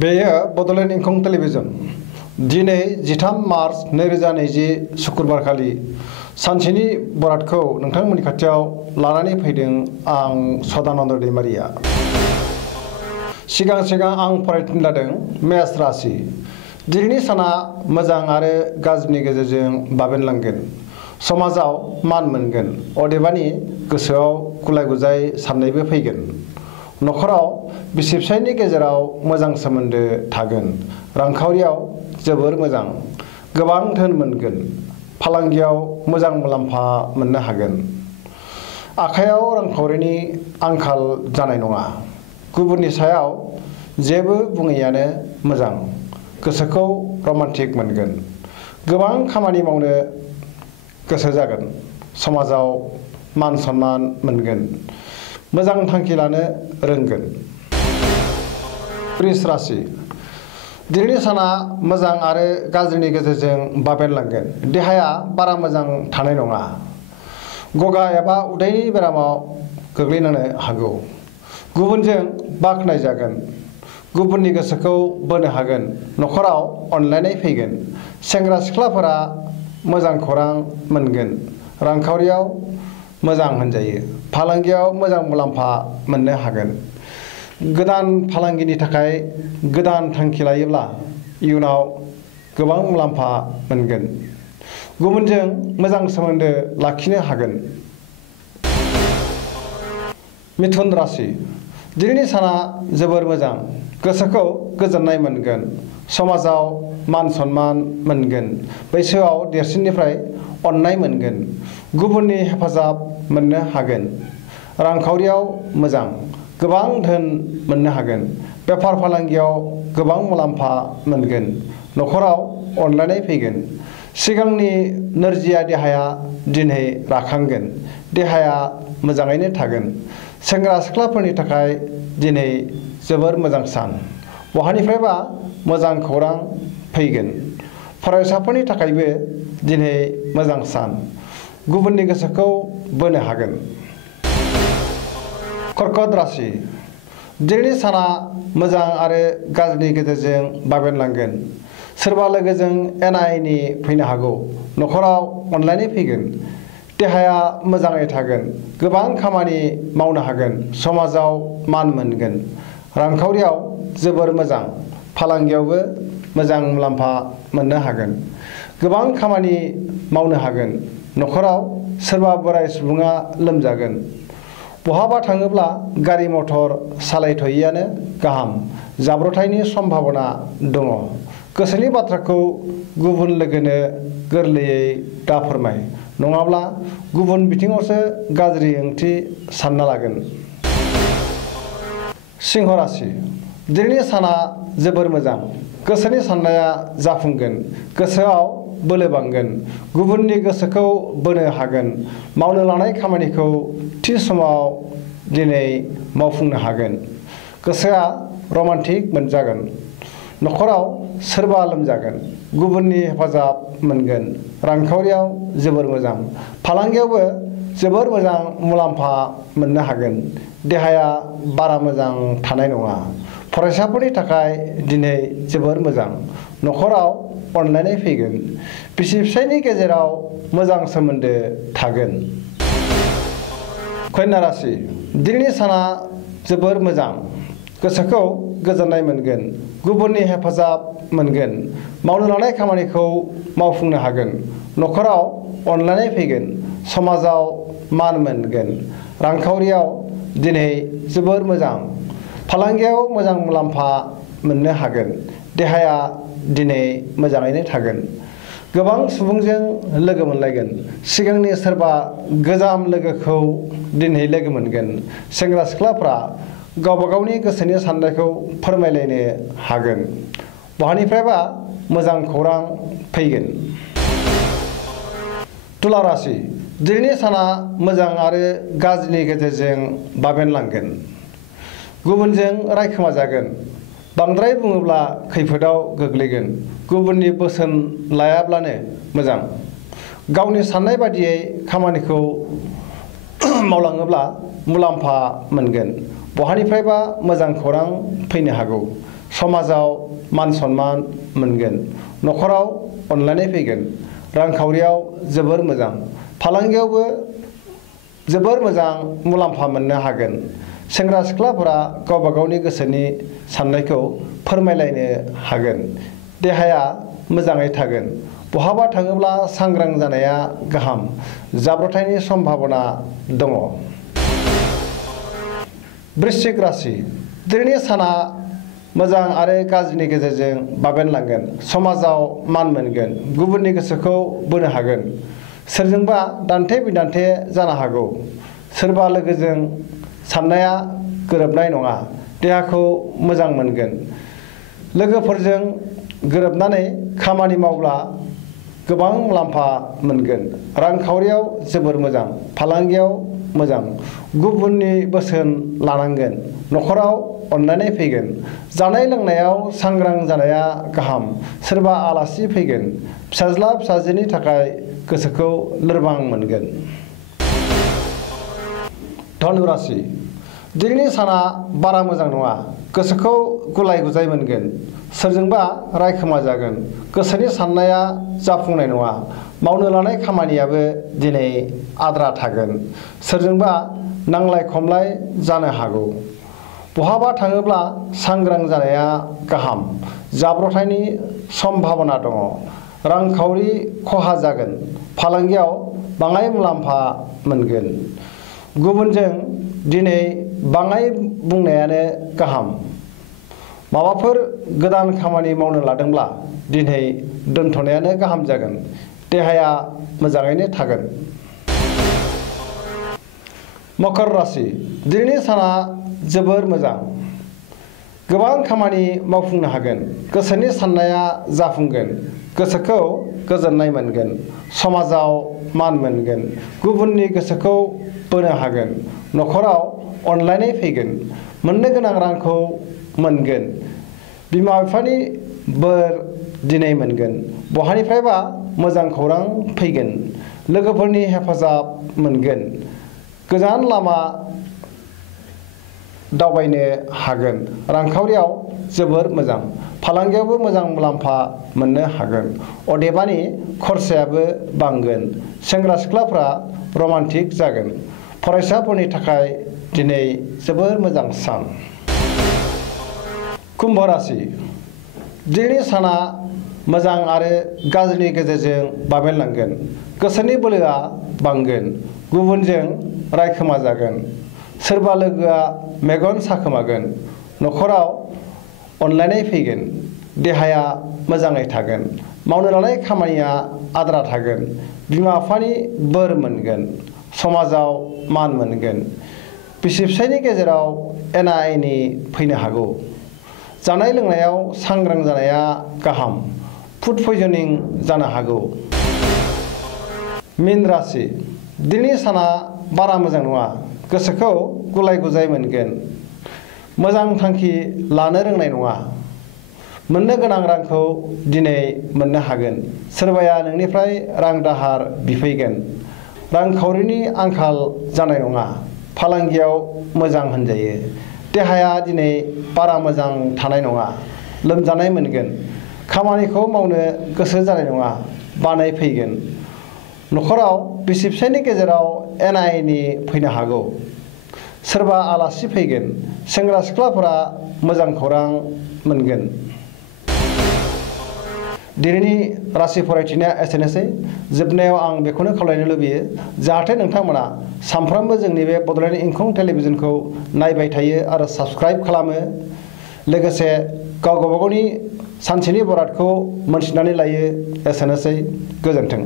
बेयो बड'लेण्ड इंखं टेलिभिजन दिनै 13 मार्च 2020 शुक्रबारखालि सानसेनि बरादखौ नोंथांमोननि खाथियाव लानानै फैदों आं सदानन्द दैमारिया। सिगां आं फरायथिनो लादों मेष राशि। दिनैनि साना मोजां आरो गाज्रिनि गेजेरजों बाबेनलांगोन। समाजाव मान मोनगोन, अदेबानि गोसोआव गुलाय-गुजाय साननायबो फैगोन। नखराव बिसि-फिसायनि गेजेराव मोजां सोमोन्दो थागोन। रांखावरियाव जोबोर मोजां, गोबां धोन मोनगोन। फालांगियाव मोजां मुलाम्फा मोननो हागोन। आखायाव रांखावरिनि आंखाल जानाय नङा। गुबुननि सायाव जेबो बुङैयानो मोजां। गोसोखौ रमान्टिक मोनगोन। गोबां खामानि मावनो गोसो जागोन। समाजाव मान सन्मान मोनगोन। मोजां थांखि लानो रोंगोन। वृष राशि। दिनैनि साना मोजां आरो गाज्रिनि गेजेरजों बाबेनलांगोन। देहाया बारा मोजां थानाय नङा। गगा एबा उदैनि बेरामाव गोग्लैनो हागौ। गुबुनजों बाख्नायजागोन। गुबुननि गोसोखौ बोनो हागोन। नखराव अनलायनाय फैगोन। सेंग्रा-सिख्लाफोरा मोजां खौरां मोनगोन। रांखावरियाव मोजां होनजायो। फालांगियाव मोजां मुलाम्फा मोननो हागोन। गोदान फालांगिनि थाखाय गोदान थांखि लायोब्ला इयुनाव गोबां मुलाम्फा मोनगोन। गुबुनजों मोजां सोमोन्दो लाखिनो हागोन। मिथुन राशि। दिनैनि साना जोबोर मोजां। गोसोखौ गोजोननाय मोनगोन। समाजाव मान सन्मान मोनगोन। बैसोआव देरसिननिफ्राय अननाय मोनगोन। गुबुननि हेफाजाब मोननो हागोन। रांखावरियाव मोजां, गोबां धोन मोननो हागोन। बेफार फालांगियाव गोबां मुलाम्फा मोनगोन। नखराव अनलायनाय फैगोन। सिगांनि नोरजिया देहाया दिनै राखांगोन। देहाया मोजाङैनो थागोन। सेंग्रा-सिख्लाफोरनि थाखाय दिनै जोबोर मोजां सान। बहानिफ्रायबा मोजां खौरां फैगोन। फरायसाफोरनि थाखायबो दिनै मोजां सान। गुबुननि गोसोखौ बोनो हागोन। कर्कट राशि। दिनैनि साना मोजां आरो गाज्रिनि गेजेरजों बाबेनलांगोन। सोरबा लोगोजों एना-एनि फैनो हागौ। नखराव अनलायनाय फैगोन। देहाया मोजाङै थागोन। गोबां खामानि मावनो हागोन। समाजाव मान मोनगोन। रांखावरियाव जोबोर मोजां। फालांगियावबो मोजां मुलाम्फा मोननो हागोन। गोबां खामानि मावनो हागोन। नखराव सोरबा बोराय सुबुङा लोमजागोन। बहाबा थाङोब्ला गारि मटर सालायथ'यैआनो गाहाम। जाब्रथायनि सम्भाबना दङ। गोसोनि बाथ्राखौ गुबुन लोगोनो गोरलैयै दाफोरमाय, नङाब्ला गुबुन बिथिङावसो गाज्रि ओंथि सानना लागोन। सिंह राशि। दिनैनि साना जोबोर मोजां। गोसोनि साननाया जाफुंगोन। गोसोआव बोलो बांगोन। गुबुननि गोसोखौ बोनो हागोन। मावनो लानाय खामानिखौ थि समाव दिनै मावफुंनो हागोन। गोसोआ रमान्टिक मोनजागोन। नखराव सोरबा लोमजागोन। गुबुननि हेफाजाब मोनगोन। रांखावरियाव जोबोर मोजां। फालांगियावबो जोबोर मोजां मुलाम्फा मोननो हागोन। देहाया बारा मोजां थानाय नङा। फरायसाफोरनि थाखाय दिनै जोबोर मोजां। नखराव अनलायनाय फैगोन। बिसि-फिसायनि गेजेराव मोजां सोमोन्दो थागोन। कन्या राशि। दिनैनि साना जोबोर मोजां। गोसोखौ गोजोननाय मोनगोन। गुबुननि हेफाजाब मोनगोन। मावनो लानाय खामानिखौ मावफुंनो हागोन। नखराव अनलायनाय फैगोन। समाजाव मान मोनगोन। रांखावरियाव दिनै जोबोर मोजां। फालांगियाव मोजां मुलाम्फा मोननो हागोन। देहाया दिनै मोजाङैनो थागोन। गोबां सुबुंजों लोगो मोनलायगोन। सिगांनि सोरबा गोजाम लोगोखौ दिनै लोगो मोनगोन। सेंग्रा-सिख्लाफ्रा गावबा गावनि गोसोनि साननायखौ फोरमायलायनो हागोन। बहानिफ्रायबा मोजां खौरां फैगोन। तुला राशि। दिनैनि साना मोजां आरो गाज्रिनि गेजेरजों बाबेनलांगोन। गुबुनजों रायखोमाजागोन। बांद्राय बुङोब्ला खैफोदाव गोग्लैगोन। गुबुननि बोसोन लायाब्लानो मोजां। गावनि साननाय बादियै खामानिखौ मावलाङोब्ला मुलाम्फा मोनगोन। बहानिफ्रायबा मोजां खौरां फैनो हागौ। समाजाव मान सन्मान मोनगोन, न'खराव अनलायनाय फैगोन, रांखावरियाव जोबोर मोजां, फालांगियावबो जोबोर मोजां मुलाम्फा मोननो हागोन। सेंग्रा सिख्लाफोरा गावबा गावनि गोसोनि साननायखौ फोरमायलायनो हागोन। देहाया मोजाङै थागोन। बहाबा थाङोब्ला सांग्रां जानाया गाहाम। जाब्रबथायनि सम्भाबना दङ। वृश्चिक राशि दिनैनि साना मोजां आरो गाज्रिनि गेजेरजों बाबेनलांगोन। समाजाव मान मोनगोन, गुबुननि गोसोखौ बोनो हागोन। सोरजोंबा दान्थे बिदान्थे जानो हागौ। सोरबा लोगोजों साननाया गोरोबनाय नङा। देहाखौ मोजां मोनगोन। लोगोफोरजों गोरोबनानै खामानि मावब्ला गोबां मुलाम्फा मोनगोन। रांखावरियाव जोबोर मोजां, फालांगियाव मोजां। गुबुननि बोसोन लानांगोन। न'खराव अनलायनाय फैगोन। जानाय लोंनायाव सांग्रां जानाया गाहाम। सोरबा आलासि फैगोन। फिसाज्ला फिसाजोनि थाखाय गोसोखौ लोरबां मोनगोन। धनु राशि दिनैनि साना बारा मोजां नङा। गोसोखौ गुलाय गुजाय मोनगोन। सोरजोंबा रायखोमा जागोन। गोसोनि साननाया जाफुंनाय नङा। मावनो लानाय खामानियाबो दिनै आद्रा थागोन। सोरजोंबा नांलाय खमलाय जानो हागौ। बहाबा थाङोब्ला सांग्रां जानाया गाहाम। जाब्रबथायनि सम्भाबना दङ। रांखावरि खहा जागोन। फालांगियाव बाङाय मुलाम्फा मोनगोन। गुबुनजों दिनै बाङाय बुंनायानो गाहाम। माबाफोर गोदान खामानि मावनो लादोंब्ला दिनै दोनथ'नायानो गाहाम जागोन। देहाया मोजाङैनो थागोन। मकर राशि दिनैनि साना जोबोर मोजां। गोबां खामानि मावफुंनो हागोन। गोसोनि साननाया जाफुंगोन। गोसोखौ गोजोननाय मोनगोन। समाजाव मान मोनगोन। गुबुननि गोसोखौ बोनो हागोन। न'खराव अनलायनाय फैगोन। मोननो गोनां रांखौ मोनगोन। बिमा बिफानि बोर दिनै मोनगोन। बहानिफ्रायबा मोजां खौरां फैगोन। लोगोफोरनि हेफाजाब मोनगोन। गोजान लामा दावबायनो हागोन। रांखावरियाव जोबोर मोजां। फालांगियावबो मोजां मुलाम्फा मोननो हागोन। अदेबानि खरसायाबो बांगोन। सेंग्रा सिख्लाफ्रा रमान्टिक जागोन। फरायसाफोरनि थाखाय दिनै जोबोर मोजां सान। कुम्भ राशि दिनैनि साना मोजां आरो गाज्रिनि गेजेरजों बाबेनलांगोन। गोसोनि बोलोआ बांगोन। गुबुनजों रायखोमा जागोन। सोरबा लोगोआ मेगन साखोमागोन। न'खराव अनलायनाय फैगोन। देहाया मोजाङै थागोन। मावनो लानाय खामानिया आद्रा थागोन। बिमा बिफानि बोर मोनगोन। समाजाव मान मोनगोन। बिसि फिसायनि गेजेराव एना एनि फैनो हागौ। जानाय लोंनायाव सांग्रां जानाया गाहाम। फुड पयजनिं जानो हागौ। मीन राशि दिनैनि साना बारा मोजां नङा। गोसोखौ गुलाय गुजाय मोनगोन। मोजां थांखि लानो रोंनाय नङा। मोननो गोनां रांखौ दिनै मोननो हागोन। सोरबाया नोंनिफ्राय रां दाहार बिफैगोन। रांखावरिनि आंखाल जानाय नङा। फालांगियाव मोजां होनजायो। देहाया दिनै बारा मोजां थानाय नङा। लोमजानाय मोनगोन। खामानिखौ मावनो गोसो जानाय नङा। बानाय फैगोन। न'खराव बिसि फिसायनि गेजेराव एना एनि फैनो हागौ। सोरबा आलासि फैगोन। सेंग्रा सिख्लाफोरा मोजां खौरां मोनगोन। दिनैनि राशि फरायथिनाया एसेनोसै। जोबनायाव आं बेखौनो खावलायनो लुबैयो जाहाथे नोंथांमोना सानफ्रोमबो जोंनि बे बड'लेण्ड इंखं टेलिभिजनखौ नायबाय थायो आरो साबस्क्राइब खालामो। लोगोसे गावबागावनि सानसेनि बरादखौ मोनथिनानै लायो। एसेनोसै। गोजोन्थों।